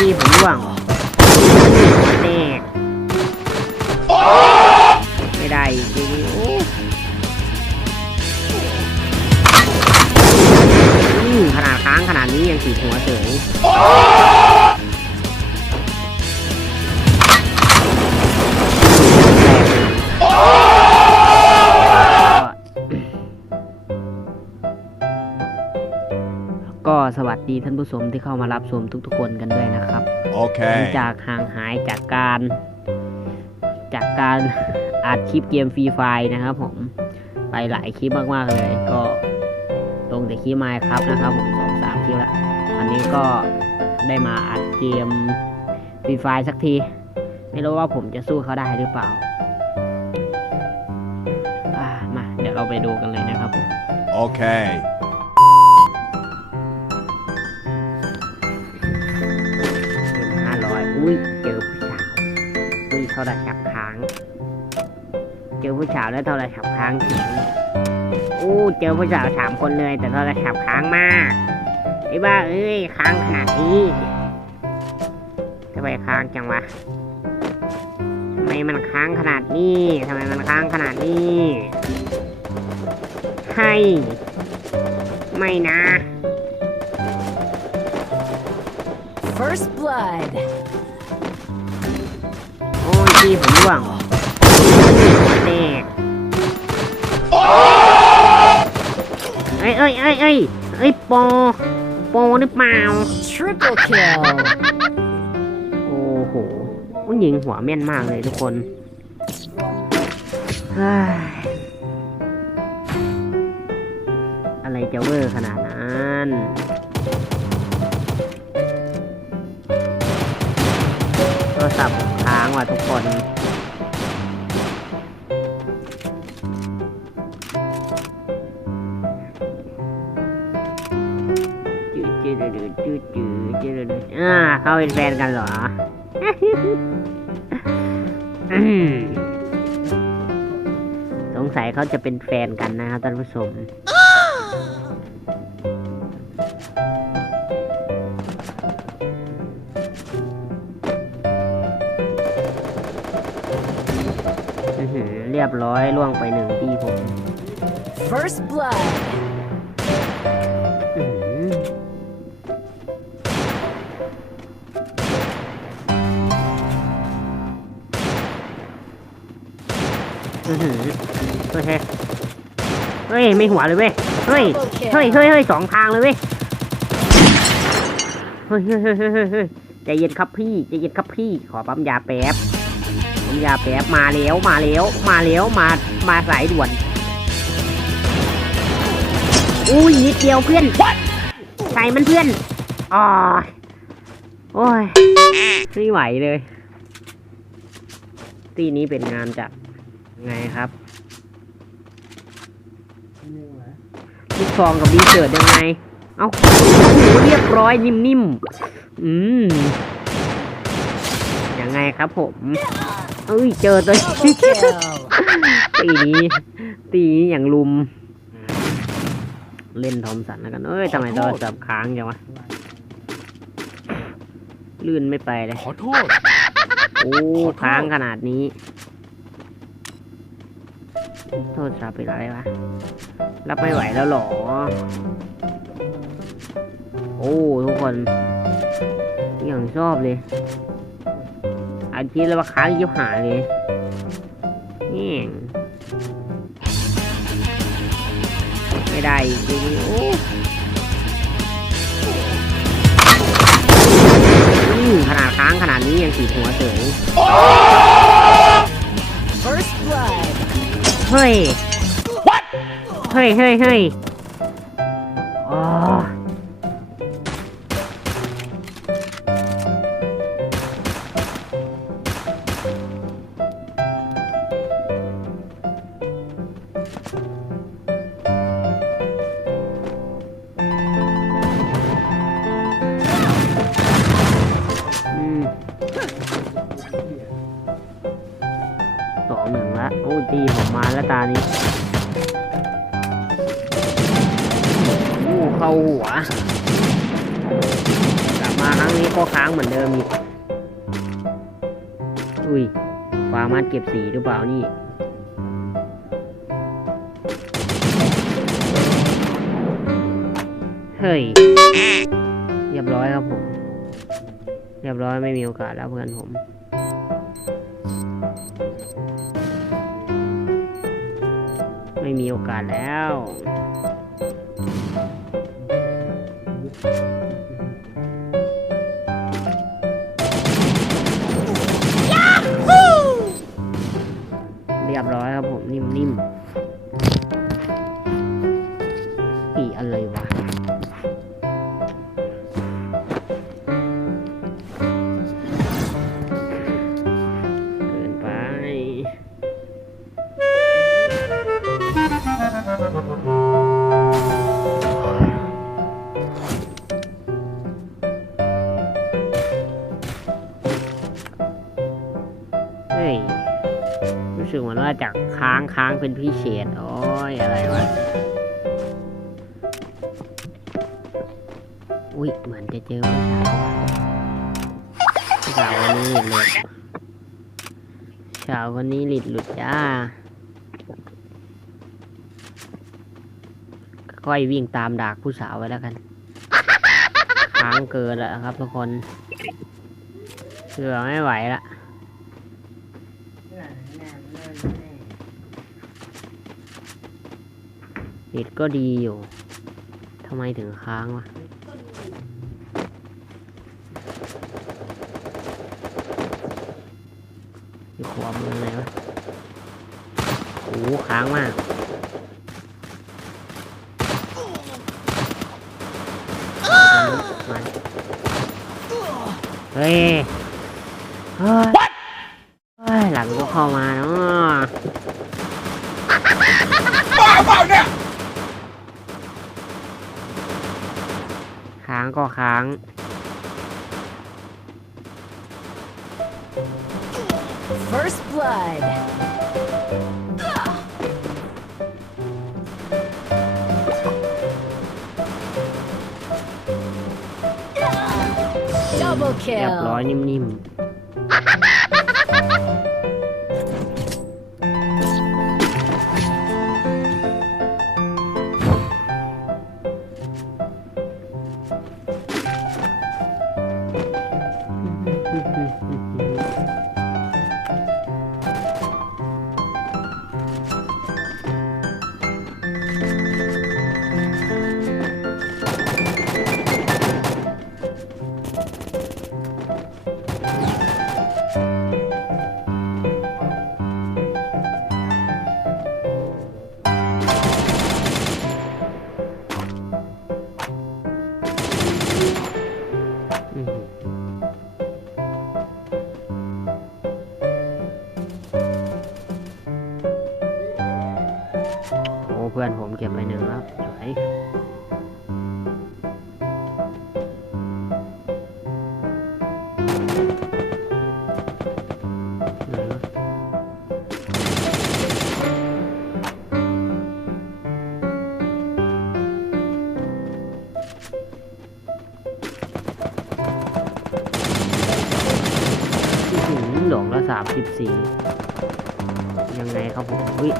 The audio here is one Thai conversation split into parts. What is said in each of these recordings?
ตีผมร่วงแตกไม่ได้จริงขนาดค้างขนาดนี้ยังสีหัวเฉย ก็สวัสดีท่านผู้ชมที่เข้ามารับชมทุกๆคนกันด้วยนะครับหลัง Okay. จากห่างหายจากการ จากการอัดคลิปเกมฟรีไฟนะครับ ผมไปหลายคลิปมากๆเลย ก็ลงแต่คลิปไมค์ครับนะครับ ผมสองสามคลิปละวันนี้ก็ได้มาอัดเกมฟรีไฟสักที ไม่รู้ว่าผมจะสู้เขาได้หรือเปล่าอ่ามาเดี๋ยวเราไปดูกันเลยนะครับผม Okay. เป็ อุ้ยเจอผู้สาวอุ้ยโทรศัพท์ค้าง เจอผู้สาวแล้วโทรศัพท์ค้างจริงอู้เจอผู้สาวสามคนเลยแต่โทรศัพท์ค้างมากไอ้บ้าเอ้ยค้างขนาดนี้ทำไมค้างจังวะทำไมมันค้างขนาดนี้ทำไมมันค้างขนาดนี้ให้ไม่นะ First blood. โอ้ยพี่ผมร่วงหัวแตกเอ้ยเอ้ยเอ้ยเอ้ยเอ้ยโปโปหรือเปล่า Triple kill. โอ้โหผู้หญิงหัวแม่นมากเลยทุกคนเฮ้ยอะไรจะเวอร์ขนาดนั้น ศัพท์ค้างว่ะทุกคนจืดจืดจืดจืดจืดอ่าเขาเป็นแฟนกันเหรอสงสัยเขาจะเป็นแฟนกันนะครับท่านผู้ชม รียบร้อยล่วงไปหนึ่งที่ผม First blood. อื้อหืออื้อหือเฮ้ยเฮ้ยเฮ้ย ไม่หัวเลยเว้ย เฮ้ย เฮ้ยเฮ้ยเฮ้ยสองทางเลยเว้ย เฮ้ยเฮ้ยเฮ้ยเฮ้ยเฮ้ยเฮ้ยใจเย็นครับพี่ ใจเย็นครับพี่ ขอปั๊มยาแป๊บ ปั๊มยาแป๊บมาแล้วมาแล้วมาแล้วมามาสายด่วน อุ้ยนิดเดียวเพื่อนใส่มันเพื่อนอ๋อโอ้ยไม่ไหวเลยตีนี้เป็นงานจากไงครับลูกซองกับดีเจิดยังไง เอาโอ้โหเรียบร้อยนิ่มๆ อืมยังไงครับผม เอ้ยเจอตัว Double kill. ตีนี้ตีนี้อย่างลุม เล่นทอมสันแล้วกัน เอ้ยทำไมโทรศัพท์ค้างจังวะ ลื่นไม่ไปเลย ขอโทษ โอ้ขอโทษค้างขนาดนี้โทษศัพท์เป็นอะไรวะ รับไม่ไหวแล้วเหรอ โอ้ ทุกคน อย่างชอบเลย อาทิตย์แล้วว่าค้างยิบหายเลยแง่งไม่ได้อีกทีนี้โอ้อืมขนาดค้างขนาดนี้ยังสีหัวเฉย First blood. เฮ้ย เฮ้ย เฮ้ยเฮ้ย ก็ค้างเหมือนเดิมอีก อุ้ยฟามัสเก็บสีหรือเปล่านี่เฮ้ย เรียบร้อยครับผม เรียบร้อยไม่มีโอกาสแล้วเพื่อนผม ไม่มีโอกาสแล้ว สึกเหมือนว่าจากค้างค้างเป็นพิเศษ โอ้ยอะไรวะ อุ้ยเหมือนจะเจอผู้สาวผู้สาววันนี้หลุดสาววันนี้หลิดหลุดจ้า ค่อยวิ่งตามดากผู้สาวไว้แล้วกัน ค้างเกินแล้วครับทุกคนเสือไม่ไหวละ เน็ตก็ดีอยู่ ทำไมถึงค้างวะ อยู่ขวามือไหนวะโอ้ค้างมาก เฮ้ย เฮ้ยเฮ้ยหลังก็เข้ามาเนาะค้างก็ค้าง First blood. Double เรียบร้อย kill. นิ่มๆามสิบสี่ยังไงครับผมอุ้ย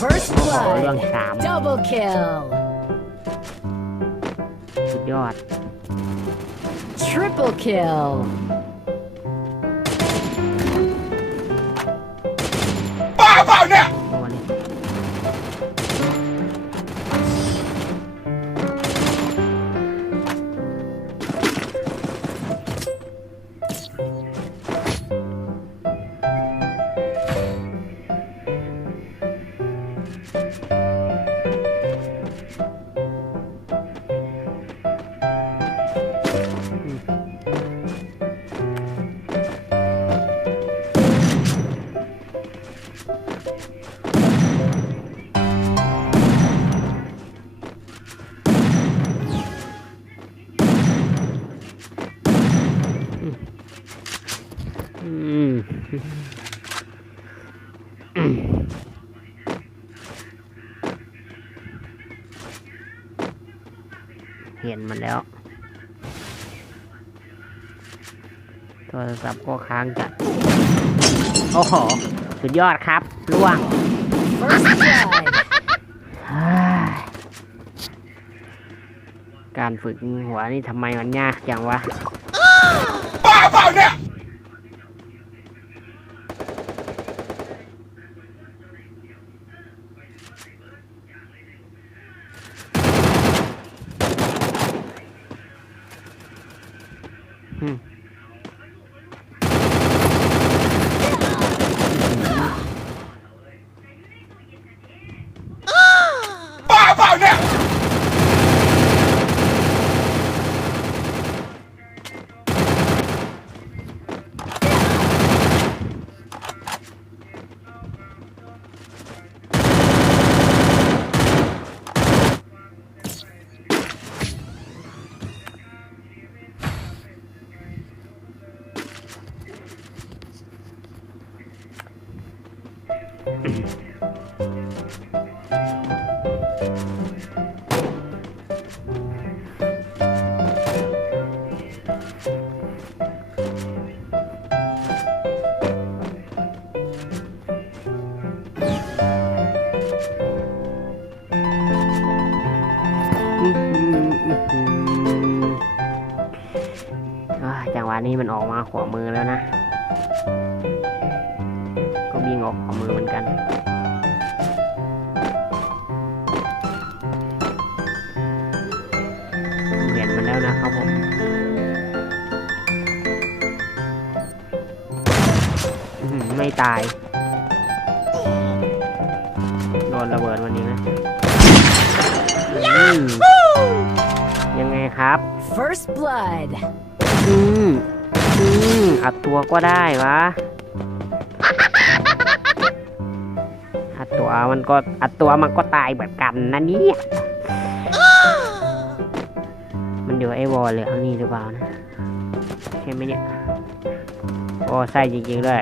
First ขอเรื่อง blood. สาม Double kill. สุดยอด Triple kill. ตัวนี้ โทรศัพท์ก็ค้างจัด โอ้โห สุดยอดครับล่วง First blood. เฮ้ยการฝึกหัวนี่ทำไมมันยากจังวะอืมอื้อหืออื้อหืออ่ จังหวะนี้มันออกมาขวามือแล้วนะ วิ่งออกขวามือเหมือนกันผมเห็นมันแล้วนะครับผมอื้อหือไม่ตายโดนระเบิดวันนี้นะอืมยังไงครับ First blood. อืม อืมอัดตัวก็ได้วะ ตัวมันก็อัดตัวมันก็ตายเหมือนกันนะเนี่ยมันอยู่ไอ้วอลเหลืองนี่หรือเปล่านะใช่ไหมเนี่ยโอ้ใช่จริงๆด้วย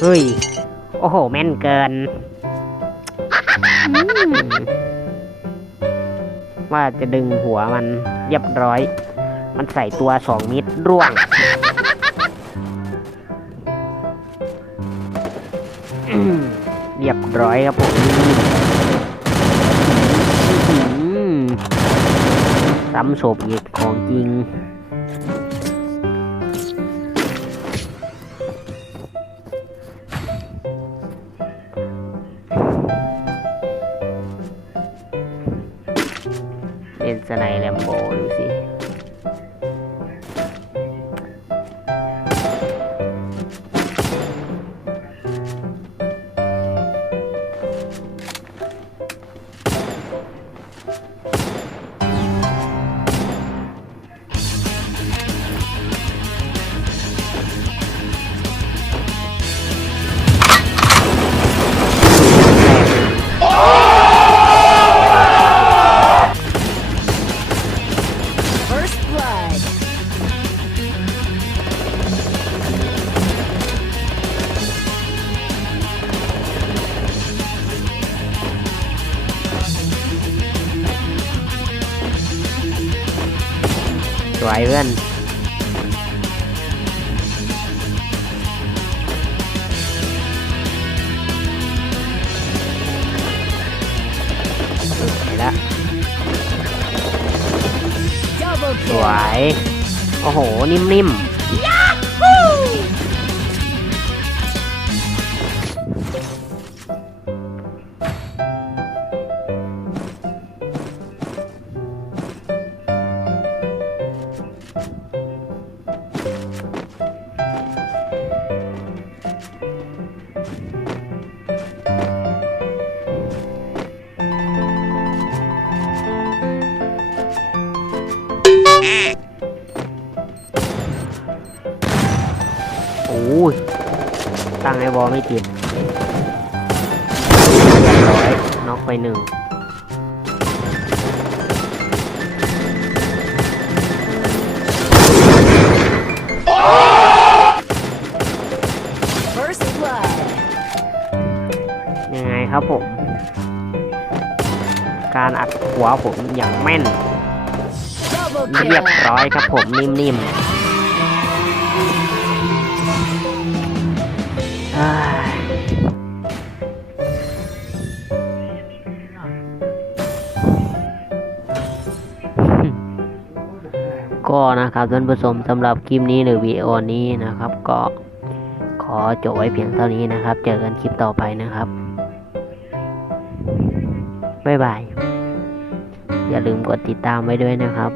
เฮ้ย โอ้โห แม่นเกิน ว่าจะดึงหัวมันเรียบร้อย มันใส่ตัวสองมิตรร่วงเรียบร้อยครับผมอื้อหือซ้ำศพอีกของจริง เล่ สวยเพื่อนไปละ Double สว kill. ยโอ้โห นิ่มๆ อลไม่เก็บร้อยน็อกไปหนึ่งยังไงครับผม การอัดหัวผมอย่างแม่น เรียบร้อยครับผมนิ่มๆ ก็นะครับท่านผู้ชมสำหรับคลิปนี้หรือวิดีโอนี้นะครับ ก็ขอจบไว้เพียงเท่านี้นะครับ เจอกันคลิปต่อไปนะครับ บ๊ายบาย อย่าลืมกดติดตามไว้ด้วยนะครับ